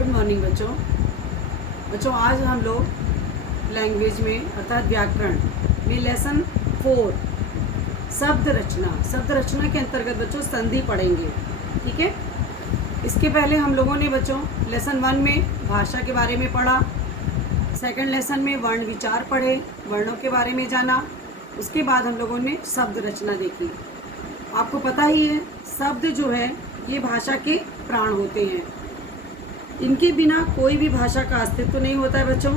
Good morning बच्चों आज हम लोग लैंग्वेज में अर्थात व्याकरण में लेसन 4 शब्द रचना के अंतर्गत बच्चों संधि पढ़ेंगे। ठीक है, इसके पहले हम लोगों ने बच्चों लेसन 1 में भाषा के बारे में पढ़ा, सेकंड लेसन में वर्ण विचार पढ़े, वर्णों के बारे में जाना। उसके बाद हम लोगों ने शब्द रचना देखी। आपको पता ही है शब्द जो है ये भाषा के प्राण होते हैं, इनके बिना कोई भी भाषा का अस्तित्व नहीं होता है बच्चों।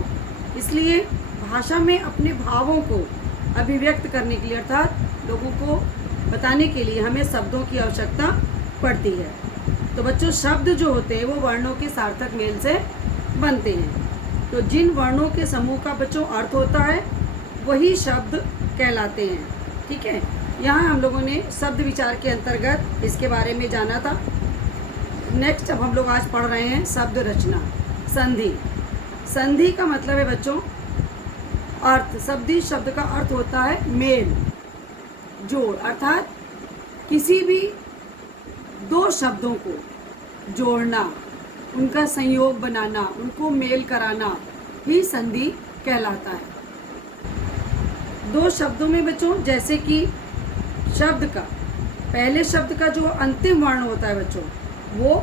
इसलिए भाषा में अपने भावों को अभिव्यक्त करने के लिए अर्थात लोगों को बताने के लिए हमें शब्दों की आवश्यकता पड़ती है। तो बच्चों शब्द जो होते हैं वो वर्णों के सार्थक मेल से बनते हैं। तो जिन वर्णों के समूह का बच्चों अर्थ होता है वही शब्द कहलाते हैं। ठीक है, यहाँ हम लोगों ने शब्द विचार के अंतर्गत इसके बारे में जाना था। नेक्स्ट अब हम लोग आज पढ़ रहे हैं शब्द रचना। संधि का मतलब है बच्चों अर्थ। संधि शब्द का अर्थ होता है मेल जोड़, अर्थात किसी भी दो शब्दों को जोड़ना, उनका संयोग बनाना, उनको मेल कराना ही संधि कहलाता है। दो शब्दों में बच्चों जैसे कि शब्द का पहले शब्द का जो अंतिम वर्ण होता है बच्चों वो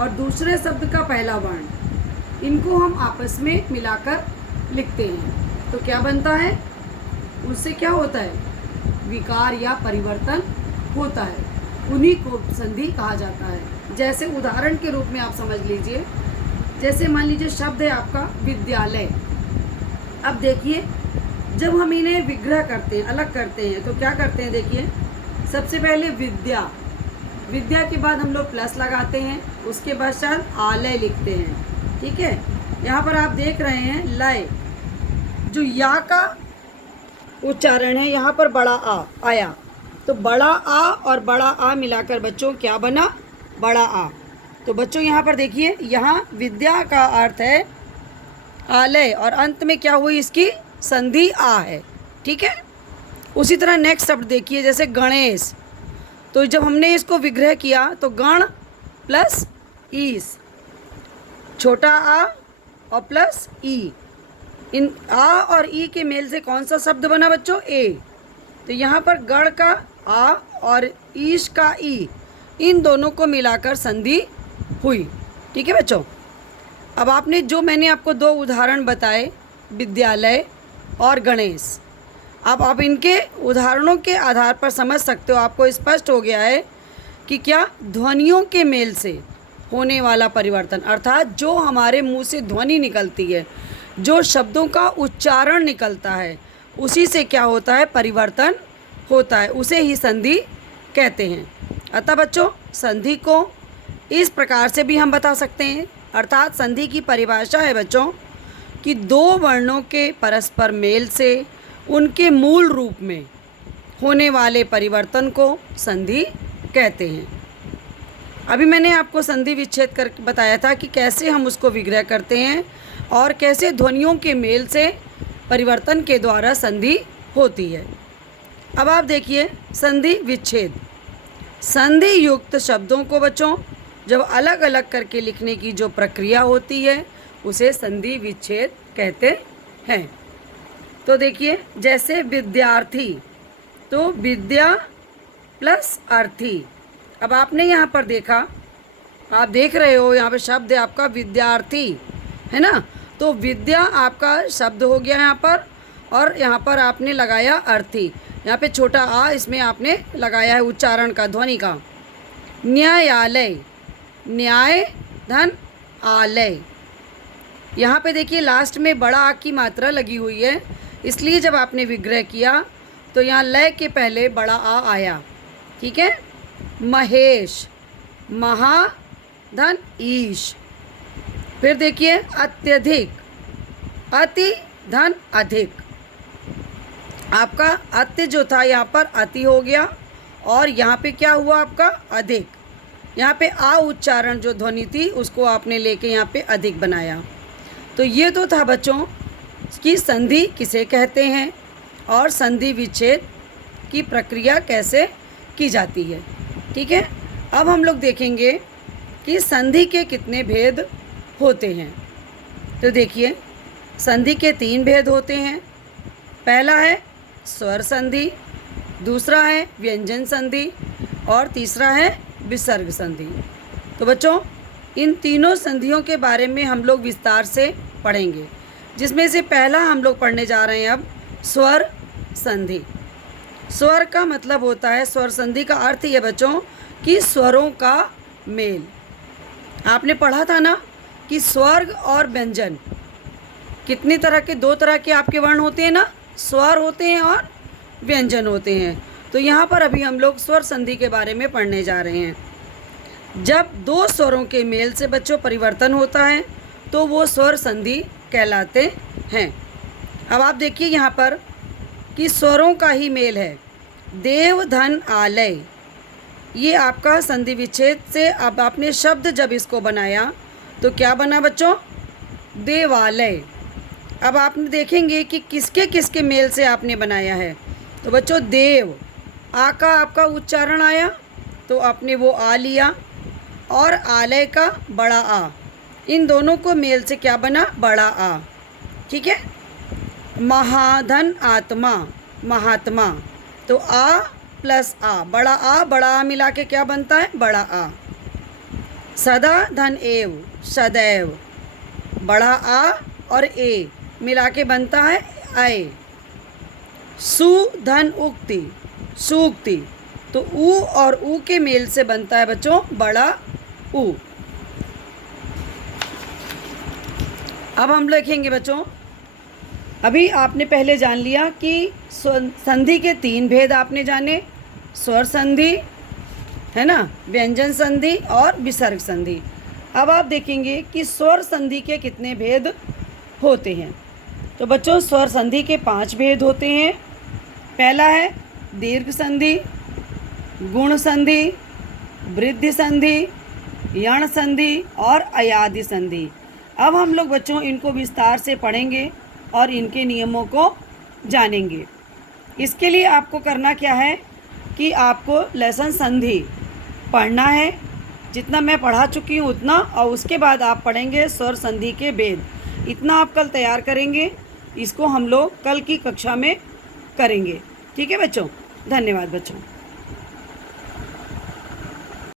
और दूसरे शब्द का पहला वर्ण, इनको हम आपस में मिलाकर लिखते हैं तो क्या बनता है, उससे क्या होता है विकार या परिवर्तन होता है, उन्हीं को संधि कहा जाता है। जैसे उदाहरण के रूप में आप समझ लीजिए, जैसे मान लीजिए शब्द है आपका विद्यालय। अब देखिए जब हम इन्हें विग्रह करते हैं, अलग करते हैं तो क्या करते हैं, देखिए सबसे पहले विद्या के बाद हम लोग प्लस लगाते हैं, उसके पश्चात आलय लिखते हैं। ठीक है, यहाँ पर आप देख रहे हैं लय, जो या का उच्चारण है यहाँ पर बड़ा आ आया, तो बड़ा आ और बड़ा आ मिलाकर बच्चों क्या बना, बड़ा आ। तो बच्चों यहाँ पर देखिए यहाँ विद्या का अर्थ है आलय और अंत में क्या हुई, इसकी संधि आ है। ठीक है, उसी तरह नेक्स्ट शब्द देखिए जैसे गणेश। तो जब हमने इसको विग्रह किया तो गण प्लस ईस, छोटा आ और प्लस ई, इन आ और ई के मेल से कौन सा शब्द बना बच्चों, ए। तो यहाँ पर गण का आ और ईश का ई, इन दोनों को मिलाकर संधि हुई। ठीक है बच्चों, अब आपने जो मैंने आपको दो उदाहरण बताए विद्यालय और गणेश, अब आप इनके उदाहरणों के आधार पर समझ सकते हो, आपको स्पष्ट हो गया है कि क्या ध्वनियों के मेल से होने वाला परिवर्तन, अर्थात जो हमारे मुंह से ध्वनि निकलती है, जो शब्दों का उच्चारण निकलता है, उसी से क्या होता है, परिवर्तन होता है, उसे ही संधि कहते हैं। अतः बच्चों संधि को इस प्रकार से भी हम बता सकते हैं, अर्थात संधि की परिभाषा है बच्चों कि दो वर्णों के परस्पर मेल से उनके मूल रूप में होने वाले परिवर्तन को संधि कहते हैं। अभी मैंने आपको संधि विच्छेद कर बताया था कि कैसे हम उसको विग्रह करते हैं और कैसे ध्वनियों के मेल से परिवर्तन के द्वारा संधि होती है। अब आप देखिए संधि विच्छेद। संधि युक्त शब्दों को बच्चों जब अलग अलग करके लिखने की जो प्रक्रिया होती है उसे संधि विच्छेद कहते हैं। तो देखिए जैसे विद्यार्थी, तो विद्या प्लस अर्थी। अब आपने यहाँ पर देखा, आप देख रहे हो यहाँ पे शब्द है आपका विद्यार्थी, है ना, तो विद्या आपका शब्द हो गया यहाँ पर और यहाँ पर आपने लगाया अर्थी, यहाँ पे छोटा आ इसमें आपने लगाया है उच्चारण का, ध्वनि का। न्यायालय, न्याय धन आलय, यहाँ पे देखिए लास्ट में बड़ा आ की मात्रा लगी हुई है, इसलिए जब आपने विग्रह किया तो यहाँ लय के पहले बड़ा आ आया। ठीक है, महेश, महा धन ईश। फिर देखिए अत्यधिक, अति धन अधिक, आपका अत्य जो था यहाँ पर अति हो गया और यहाँ पे क्या हुआ आपका अधिक, यहाँ पे आ उच्चारण जो ध्वनि थी उसको आपने लेके यहाँ पे अधिक बनाया। तो ये तो था बच्चों कि संधि किसे कहते हैं और संधि विच्छेद की प्रक्रिया कैसे की जाती है। ठीक है, अब हम लोग देखेंगे कि संधि के कितने भेद होते हैं। तो देखिए, संधि के 3 भेद होते हैं। पहला है स्वर संधि, दूसरा है व्यंजन संधि और तीसरा है विसर्ग संधि। तो बच्चों, इन तीनों संधियों के बारे में हम लोग विस्तार से पढ़ेंगे, जिसमें से पहला हम लोग पढ़ने जा रहे हैं अब स्वर संधि। स्वर का मतलब होता है, स्वर संधि का अर्थ ये बच्चों कि स्वरों का मेल। आपने पढ़ा था ना कि स्वर्ग और व्यंजन कितनी तरह के, 2 तरह के आपके वर्ण होते हैं ना, स्वर होते हैं और व्यंजन होते हैं। तो यहाँ पर अभी हम लोग स्वर संधि के बारे में पढ़ने जा रहे हैं। जब 2 स्वरों के मेल से बच्चों परिवर्तन होता है तो वो स्वर संधि कहलाते हैं। अब आप देखिए यहाँ पर कि स्वरों का ही मेल है। देव धन आलय, ये आपका संधि विच्छेद से अब आपने शब्द जब इसको बनाया तो क्या बना बच्चों? देवालय। अब आप देखेंगे कि किसके किसके मेल से आपने बनाया है। तो बच्चों, देव, आ का आपका उच्चारण आया तो आपने वो आ लिया, और आलय का बड़ा आ, इन दोनों को मेल से क्या बना? बड़ा आ। ठीक है। महाधन आत्मा, महात्मा, तो आ प्लस आ, बड़ा आ मिला के क्या बनता है? बड़ा आ। सदा धन एव, सदैव, बड़ा आ और ए मिला के बनता है आए। सुधन उक्ति, सूक्ति, तो ऊ और ऊ के मेल से बनता है बच्चों बड़ा ऊ। अब हम लिखेंगे बच्चों, अभी आपने पहले जान लिया कि संधि के 3 भेद आपने जाने, स्वर संधि है ना, व्यंजन संधि और विसर्ग संधि। अब आप देखेंगे कि स्वर संधि के कितने भेद होते हैं। तो बच्चों, स्वर संधि के 5 भेद होते हैं। पहला है दीर्घ संधि, गुण संधि, वृद्धि संधि, यण संधि और अयादि संधि। अब हम लोग बच्चों इनको विस्तार से पढ़ेंगे और इनके नियमों को जानेंगे। इसके लिए आपको करना क्या है कि आपको लेसन संधि पढ़ना है, जितना मैं पढ़ा चुकी हूँ उतना, और उसके बाद आप पढ़ेंगे स्वर संधि के भेद। इतना आप कल तैयार करेंगे, इसको हम लोग कल की कक्षा में करेंगे। ठीक है बच्चों, धन्यवाद बच्चों।